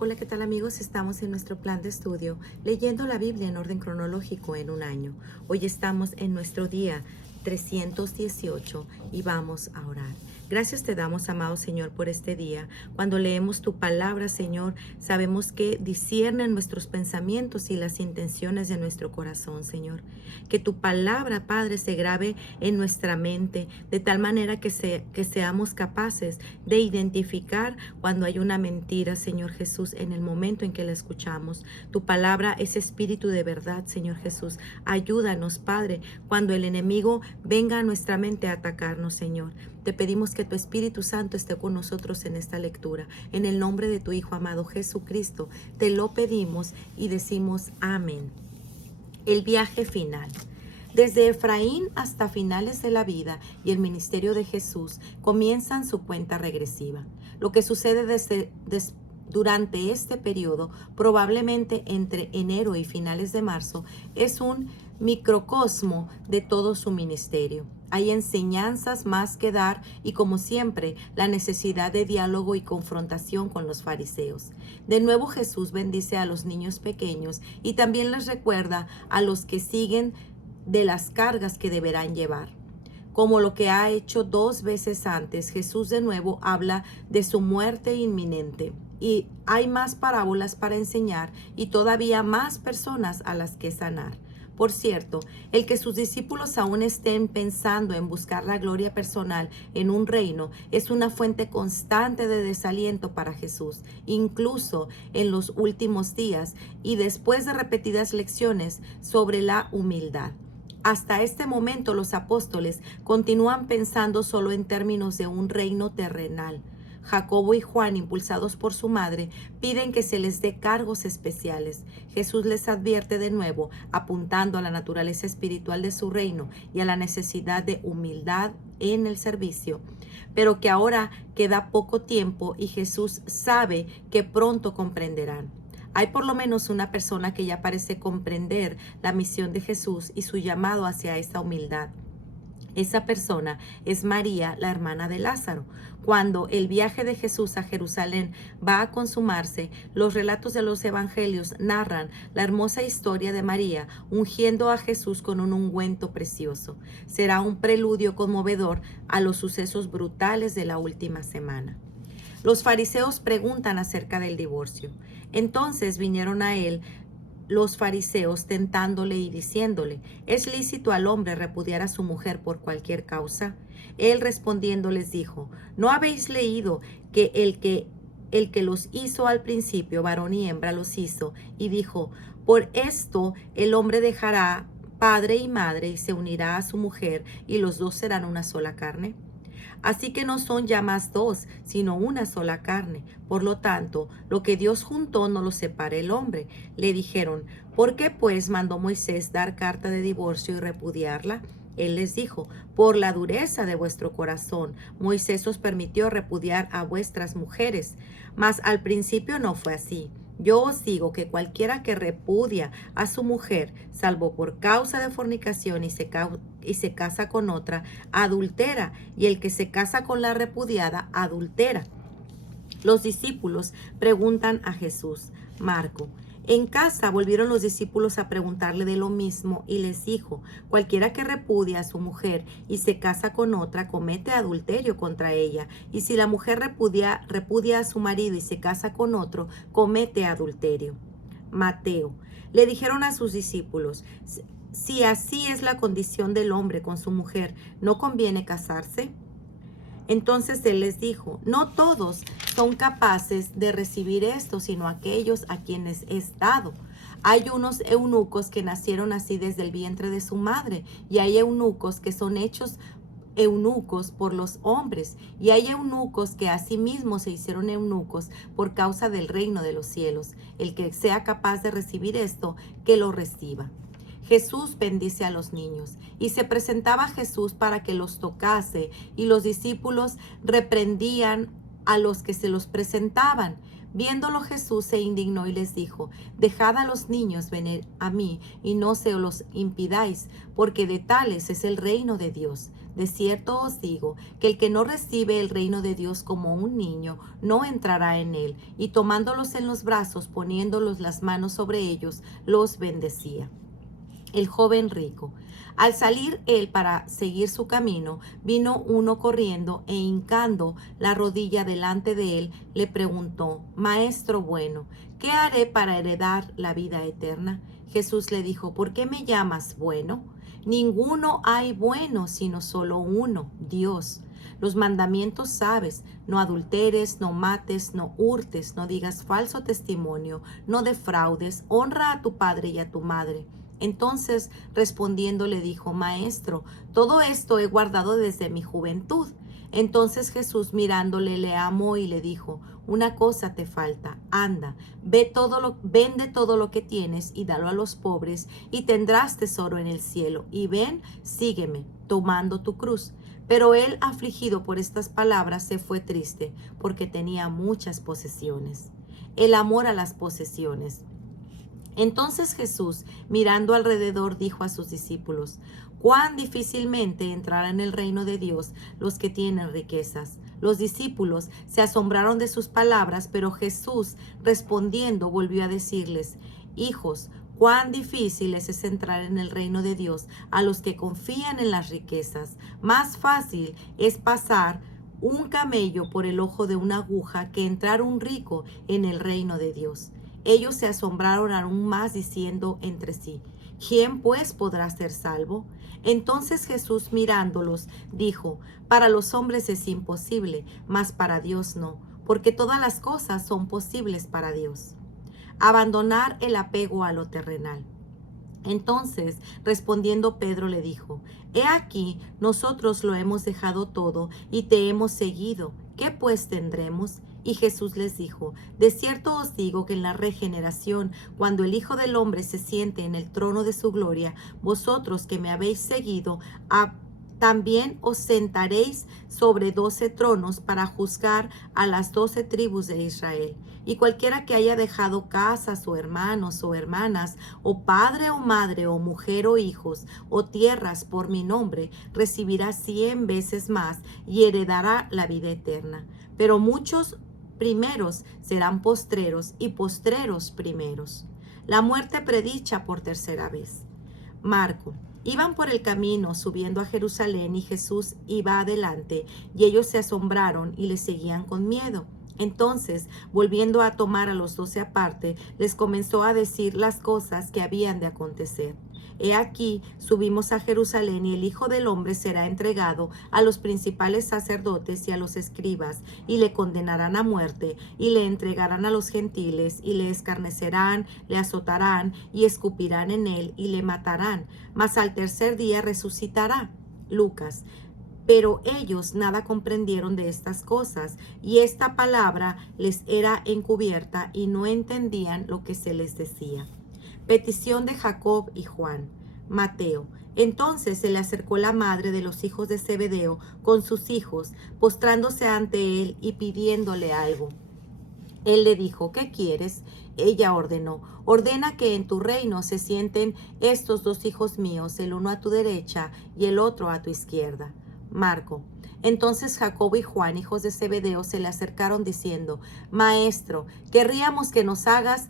Hola, ¿qué tal amigos? Estamos en nuestro plan de estudio leyendo la Biblia en orden cronológico en un año. Hoy estamos en nuestro día 318 y vamos a orar. Gracias te damos, amado Señor, por este día. Cuando leemos tu palabra, Señor, sabemos que disciernen nuestros pensamientos y las intenciones de nuestro corazón, Señor. Que tu palabra, Padre, se grabe en nuestra mente de tal manera que seamos capaces de identificar cuando hay una mentira, Señor Jesús, en el momento en que la escuchamos. Tu palabra es espíritu de verdad, Señor Jesús. Ayúdanos, Padre, cuando el enemigo venga a nuestra mente a atacarnos, Señor. Te pedimos que tu Espíritu Santo esté con nosotros en esta lectura. En el nombre de tu Hijo amado Jesucristo, te lo pedimos y decimos amén. El viaje final. Desde Efraín hasta finales de la vida y el ministerio de Jesús comienzan su cuenta regresiva. Lo que sucede durante este periodo, probablemente entre enero y finales de marzo, es un microcosmo de todo su ministerio. Hay enseñanzas más que dar y, como siempre, la necesidad de diálogo y confrontación con los fariseos. De nuevo Jesús bendice a los niños pequeños y también les recuerda a los que siguen de las cargas que deberán llevar. Como lo que ha hecho 2 veces antes, Jesús de nuevo habla de su muerte inminente. Y hay más parábolas para enseñar y todavía más personas a las que sanar. Por cierto, el que sus discípulos aún estén pensando en buscar la gloria personal en un reino es una fuente constante de desaliento para Jesús, incluso en los últimos días y después de repetidas lecciones sobre la humildad. Hasta este momento los apóstoles continúan pensando solo en términos de un reino terrenal. Jacobo y Juan, impulsados por su madre, piden que se les dé cargos especiales. Jesús les advierte de nuevo, apuntando a la naturaleza espiritual de su reino y a la necesidad de humildad en el servicio, pero que ahora queda poco tiempo y Jesús sabe que pronto comprenderán. Hay por lo menos una persona que ya parece comprender la misión de Jesús y su llamado hacia esta humildad. Esa persona es María, la hermana de Lázaro. Cuando el viaje de Jesús a Jerusalén va a consumarse, los relatos de los evangelios narran la hermosa historia de María ungiendo a Jesús con un ungüento precioso. Será un preludio conmovedor a los sucesos brutales de la última semana. Los fariseos preguntan acerca del divorcio. Entonces vinieron a él los fariseos tentándole y diciéndole: ¿es lícito al hombre repudiar a su mujer por cualquier causa? Él respondiendo les dijo: ¿no habéis leído que el que los hizo al principio, varón y hembra los hizo? Y dijo: por esto el hombre dejará padre y madre y se unirá a su mujer, y los dos serán una sola carne. Así que no son ya más dos, sino una sola carne. Por lo tanto, lo que Dios juntó no lo separe el hombre. Le dijeron: ¿por qué pues mandó Moisés dar carta de divorcio y repudiarla? Él les dijo: por la dureza de vuestro corazón, Moisés os permitió repudiar a vuestras mujeres. Mas al principio no fue así. Yo os digo que cualquiera que repudia a su mujer, salvo por causa de fornicación y se casa con otra, adultera, y el que se casa con la repudiada, adultera. Los discípulos preguntan a Jesús. Marco. En casa volvieron los discípulos a preguntarle de lo mismo y les dijo: cualquiera que repudia a su mujer y se casa con otra comete adulterio contra ella, y si la mujer repudia a su marido y se casa con otro, comete adulterio. Mateo. Le dijeron a sus discípulos: si así es la condición del hombre con su mujer, ¿no conviene casarse? Entonces él les dijo: no todos son capaces de recibir esto, sino aquellos a quienes es dado. Hay unos eunucos que nacieron así desde el vientre de su madre, y hay eunucos que son hechos eunucos por los hombres, y hay eunucos que asimismo se hicieron eunucos por causa del reino de los cielos. El que sea capaz de recibir esto, que lo reciba. Jesús bendice a los niños, y se presentaba Jesús para que los tocase, y los discípulos reprendían a los que se los presentaban. Viéndolo Jesús se indignó y les dijo: dejad a los niños venir a mí y no se los impidáis, porque de tales es el reino de Dios. De cierto os digo, que el que no recibe el reino de Dios como un niño, no entrará en él. Y tomándolos en los brazos, poniéndolos las manos sobre ellos, los bendecía. El joven rico. Al salir él para seguir su camino, vino uno corriendo e hincando la rodilla delante de él, le preguntó: Maestro bueno, ¿qué haré para heredar la vida eterna? Jesús le dijo: ¿Por qué me llamas bueno? Ninguno hay bueno, sino solo uno, Dios. Los mandamientos sabes: no adulteres, no mates, no hurtes, no digas falso testimonio, no defraudes, honra a tu padre y a tu madre. Entonces, respondiendo, le dijo: Maestro, todo esto he guardado desde mi juventud. Entonces Jesús, mirándole, le amó y le dijo: Una cosa te falta, anda, vende todo lo que tienes y dalo a los pobres, y tendrás tesoro en el cielo. Y ven, sígueme, tomando tu cruz. Pero él, afligido por estas palabras, se fue triste, porque tenía muchas posesiones. El amor a las posesiones. Entonces Jesús, mirando alrededor, dijo a sus discípulos: cuán difícilmente entrarán en el reino de Dios los que tienen riquezas. Los discípulos se asombraron de sus palabras, pero Jesús, respondiendo, volvió a decirles: hijos, cuán difícil es entrar en el reino de Dios a los que confían en las riquezas. Más fácil es pasar un camello por el ojo de una aguja que entrar un rico en el reino de Dios. Ellos se asombraron aún más, diciendo entre sí: ¿quién pues podrá ser salvo? Entonces Jesús, mirándolos, dijo: para los hombres es imposible, mas para Dios no, porque todas las cosas son posibles para Dios. Abandonar el apego a lo terrenal. Entonces, respondiendo Pedro, le dijo: he aquí, nosotros lo hemos dejado todo y te hemos seguido. ¿Qué pues tendremos? Y Jesús les dijo: de cierto os digo que en la regeneración, cuando el Hijo del Hombre se siente en el trono de su gloria, vosotros que me habéis seguido, también os sentaréis sobre 12 tronos para juzgar a las 12 tribus de Israel. Y cualquiera que haya dejado casas o hermanos o hermanas, o padre o madre, o mujer o hijos, o tierras por mi nombre, recibirá 100 veces más y heredará la vida eterna. Pero muchos primeros serán postreros y postreros primeros. La muerte predicha por tercera vez. Marco. Iban por el camino subiendo a Jerusalén y Jesús iba adelante, y ellos se asombraron y le seguían con miedo. Entonces, volviendo a tomar a los 12 aparte, les comenzó a decir las cosas que habían de acontecer. He aquí, subimos a Jerusalén, y el Hijo del Hombre será entregado a los principales sacerdotes y a los escribas, y le condenarán a muerte, y le entregarán a los gentiles, y le escarnecerán, le azotarán, y escupirán en él, y le matarán, mas al tercer día resucitará. Lucas. Pero ellos nada comprendieron de estas cosas, y esta palabra les era encubierta, y no entendían lo que se les decía. Petición de Jacob y Juan. Mateo. Entonces se le acercó la madre de los hijos de Zebedeo con sus hijos, postrándose ante él y pidiéndole algo. Él le dijo: ¿qué quieres? Ella ordenó: ordena que en tu reino se sienten estos 2 hijos míos, el uno a tu derecha y el otro a tu izquierda. Marco. Entonces Jacobo y Juan, hijos de Zebedeo, se le acercaron diciendo: Maestro, querríamos que nos hagas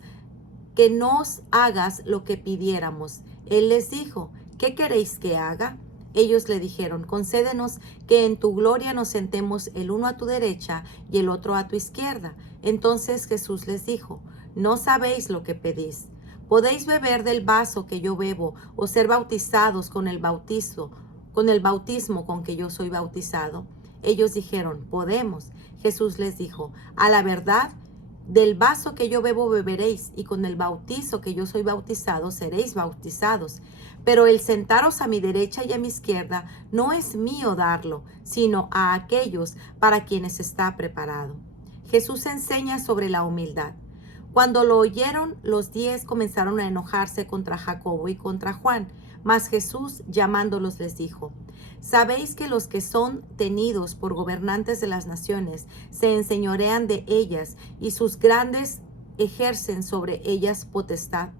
lo que pidiéramos. Él les dijo: ¿qué queréis que haga? Ellos le dijeron: concédenos que en tu gloria nos sentemos el uno a tu derecha y el otro a tu izquierda. Entonces Jesús les dijo: no sabéis lo que pedís. ¿Podéis beber del vaso que yo bebo, o ser bautizados con el bautismo con que yo soy bautizado? Ellos dijeron: podemos. Jesús les dijo: a la verdad, del vaso que yo bebo beberéis, y con el bautizo que yo soy bautizado seréis bautizados. Pero el sentaros a mi derecha y a mi izquierda no es mío darlo, sino a aquellos para quienes está preparado. Jesús enseña sobre la humildad. Cuando lo oyeron, los 10 comenzaron a enojarse contra Jacobo y contra Juan. Mas Jesús, llamándolos, les dijo: ¿sabéis que los que son tenidos por gobernantes de las naciones se enseñorean de ellas, y sus grandes ejercen sobre ellas potestad?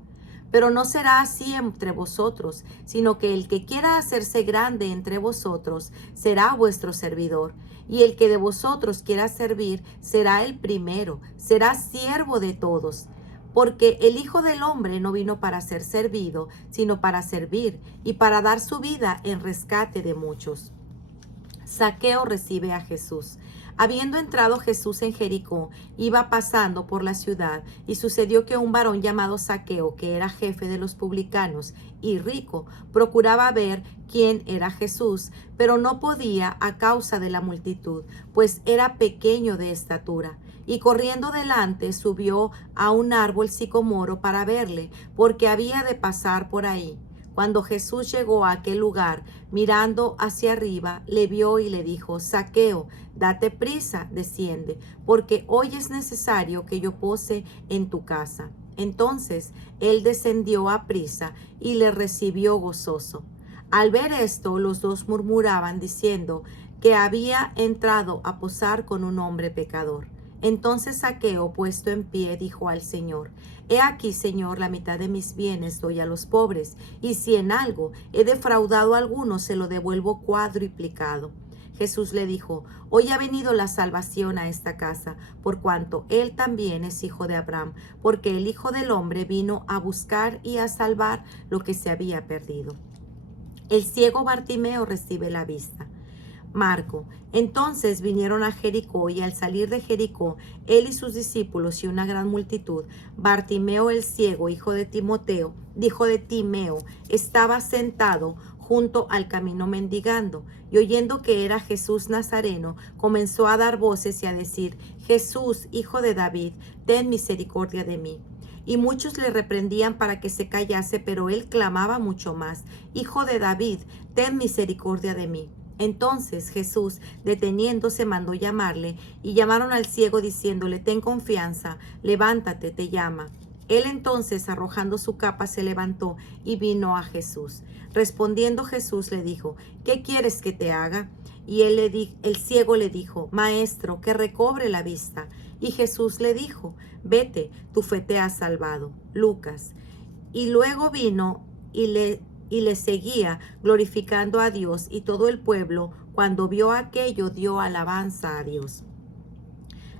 Pero no será así entre vosotros, sino que el que quiera hacerse grande entre vosotros será vuestro servidor. Y el que de vosotros quiera servir será el primero, será siervo de todos. Porque el Hijo del Hombre no vino para ser servido, sino para servir y para dar su vida en rescate de muchos. Zaqueo recibe a Jesús. Habiendo entrado Jesús en Jericó, iba pasando por la ciudad, y sucedió que un varón llamado Zaqueo, que era jefe de los publicanos y rico, procuraba ver quién era Jesús, pero no podía a causa de la multitud, pues era pequeño de estatura. Y corriendo delante subió a un árbol sicomoro para verle, porque había de pasar por ahí. Cuando Jesús llegó a aquel lugar, mirando hacia arriba, le vio y le dijo: Zaqueo, date prisa, desciende, porque hoy es necesario que yo pose en tu casa. Entonces él descendió a prisa y le recibió gozoso. Al ver esto, los dos murmuraban diciendo que había entrado a posar con un hombre pecador. Entonces Zaqueo, puesto en pie, dijo al Señor: He aquí, Señor, la mitad de mis bienes doy a los pobres, y si en algo he defraudado a alguno, se lo devuelvo cuadruplicado. Jesús le dijo: Hoy ha venido la salvación a esta casa, por cuanto él también es hijo de Abraham, porque el Hijo del Hombre vino a buscar y a salvar lo que se había perdido. El ciego Bartimeo recibe la vista. Marco. Entonces vinieron a Jericó, y al salir de Jericó, él y sus discípulos y una gran multitud, Bartimeo el ciego, hijo de Timeo, estaba sentado junto al camino mendigando, y oyendo que era Jesús Nazareno, comenzó a dar voces y a decir: Jesús, hijo de David, ten misericordia de mí. Y muchos le reprendían para que se callase, pero él clamaba mucho más: Hijo de David, ten misericordia de mí. Entonces Jesús, deteniéndose, mandó llamarle, y llamaron al ciego diciéndole: Ten confianza, levántate, te llama. Él entonces, arrojando su capa, se levantó y vino a Jesús. Respondiendo Jesús le dijo: ¿Qué quieres que te haga? Y el ciego le dijo: Maestro, que recobre la vista. Y Jesús le dijo: Vete, tu fe te ha salvado. Lucas. Y luego vino y le seguía, glorificando a Dios, y todo el pueblo, cuando vio aquello, dio alabanza a Dios.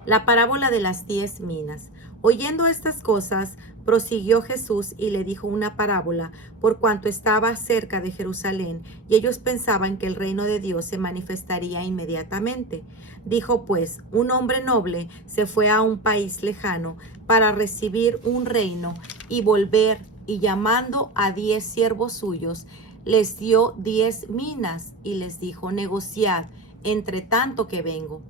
La parábola de las 10 minas. Oyendo estas cosas, prosiguió Jesús y le dijo una parábola, por cuanto estaba cerca de Jerusalén, y ellos pensaban que el reino de Dios se manifestaría inmediatamente. Dijo pues: un hombre noble se fue a un país lejano para recibir un reino y volver, y llamando a 10 siervos suyos, les dio 10 minas y les dijo: negociad entre tanto que vengo.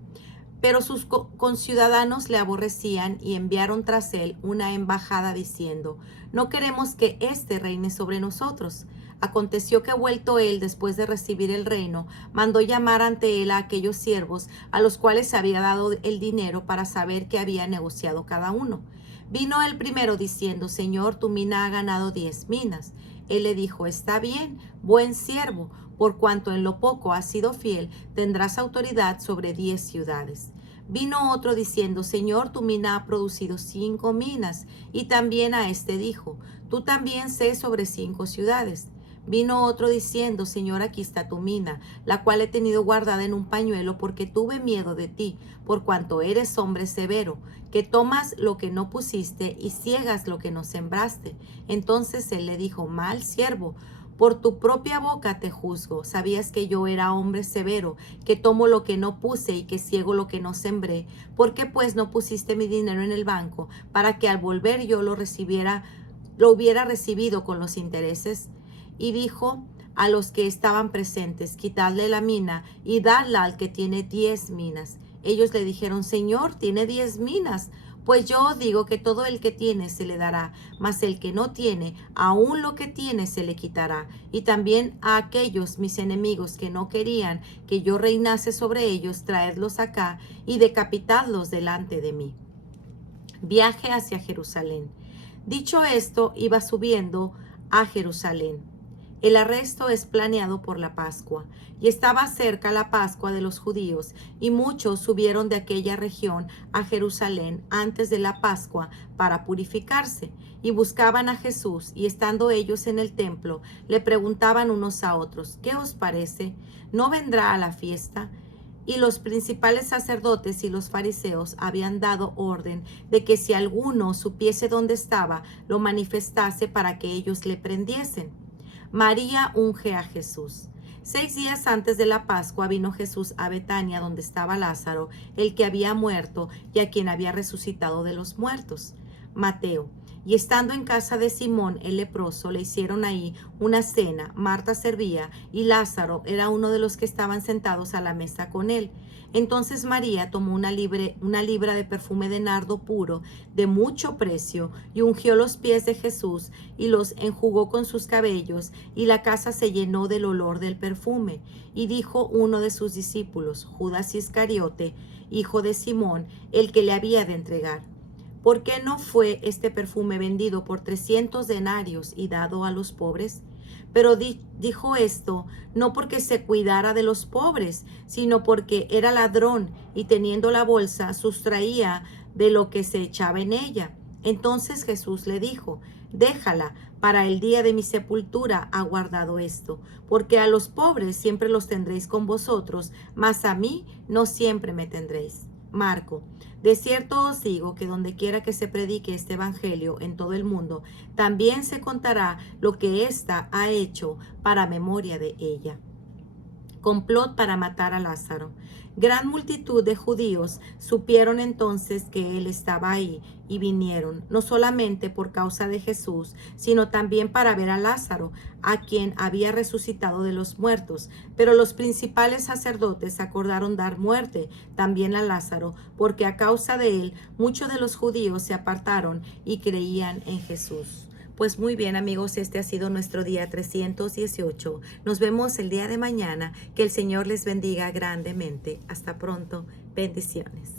Pero sus conciudadanos le aborrecían y enviaron tras él una embajada diciendo: no queremos que éste reine sobre nosotros. Aconteció que, vuelto él después de recibir el reino, mandó llamar ante él a aquellos siervos a los cuales se había dado el dinero, para saber qué había negociado cada uno. Vino el primero diciendo: Señor, tu mina ha ganado 10 minas. Él le dijo: está bien, buen siervo, por cuanto en lo poco has sido fiel, tendrás autoridad sobre 10 ciudades. Vino otro diciendo: Señor, tu mina ha producido 5 minas. Y también a este dijo: tú también sé sobre 5 ciudades. Vino otro diciendo: Señor, aquí está tu mina, la cual he tenido guardada en un pañuelo, porque tuve miedo de ti, por cuanto eres hombre severo, que tomas lo que no pusiste y ciegas lo que no sembraste. Entonces él le dijo: mal siervo, por tu propia boca te juzgo. Sabías que yo era hombre severo, que tomo lo que no puse y que ciego lo que no sembré. ¿Por qué pues no pusiste mi dinero en el banco, para que al volver yo lo hubiera recibido con los intereses? Y dijo a los que estaban presentes: quitadle la mina y dadla al que tiene 10 minas. Ellos le dijeron: Señor, tiene 10 minas. Pues yo digo que todo el que tiene se le dará, mas el que no tiene, aún lo que tiene se le quitará. Y también a aquellos mis enemigos que no querían que yo reinase sobre ellos, traedlos acá y decapitadlos delante de mí. Viaje hacia Jerusalén. Dicho esto, iba subiendo a Jerusalén. El arresto es planeado por la Pascua, y estaba cerca la Pascua de los judíos, y muchos subieron de aquella región a Jerusalén antes de la Pascua para purificarse, y buscaban a Jesús, y estando ellos en el templo, le preguntaban unos a otros: ¿qué os parece? ¿No vendrá a la fiesta? Y los principales sacerdotes y los fariseos habían dado orden de que si alguno supiese dónde estaba, lo manifestase para que ellos le prendiesen. María unge a Jesús. 6 días antes de la Pascua vino Jesús a Betania, donde estaba Lázaro, el que había muerto y a quien había resucitado de los muertos. Mateo. Y estando en casa de Simón el leproso, le hicieron ahí una cena. Marta servía y Lázaro era uno de los que estaban sentados a la mesa con él. Entonces María tomó una libra de perfume de nardo puro, de mucho precio, y ungió los pies de Jesús y los enjugó con sus cabellos, y la casa se llenó del olor del perfume. Y dijo uno de sus discípulos, Judas Iscariote, hijo de Simón, el que le había de entregar: ¿por qué no fue este perfume vendido por 300 denarios y dado a los pobres? Pero dijo esto no porque se cuidara de los pobres, sino porque era ladrón y teniendo la bolsa sustraía de lo que se echaba en ella. Entonces Jesús le dijo: déjala, para el día de mi sepultura ha guardado esto, porque a los pobres siempre los tendréis con vosotros, mas a mí no siempre me tendréis. Marco. De cierto os digo que donde quiera que se predique este evangelio en todo el mundo, también se contará lo que ésta ha hecho para memoria de ella. Complot para matar a Lázaro. Gran multitud de judíos supieron entonces que él estaba ahí y vinieron, no solamente por causa de Jesús, sino también para ver a Lázaro, a quien había resucitado de los muertos. Pero los principales sacerdotes acordaron dar muerte también a Lázaro, porque a causa de él muchos de los judíos se apartaron y creían en Jesús. Pues muy bien, amigos, este ha sido nuestro día 318. Nos vemos el día de mañana. Que el Señor les bendiga grandemente. Hasta pronto. Bendiciones.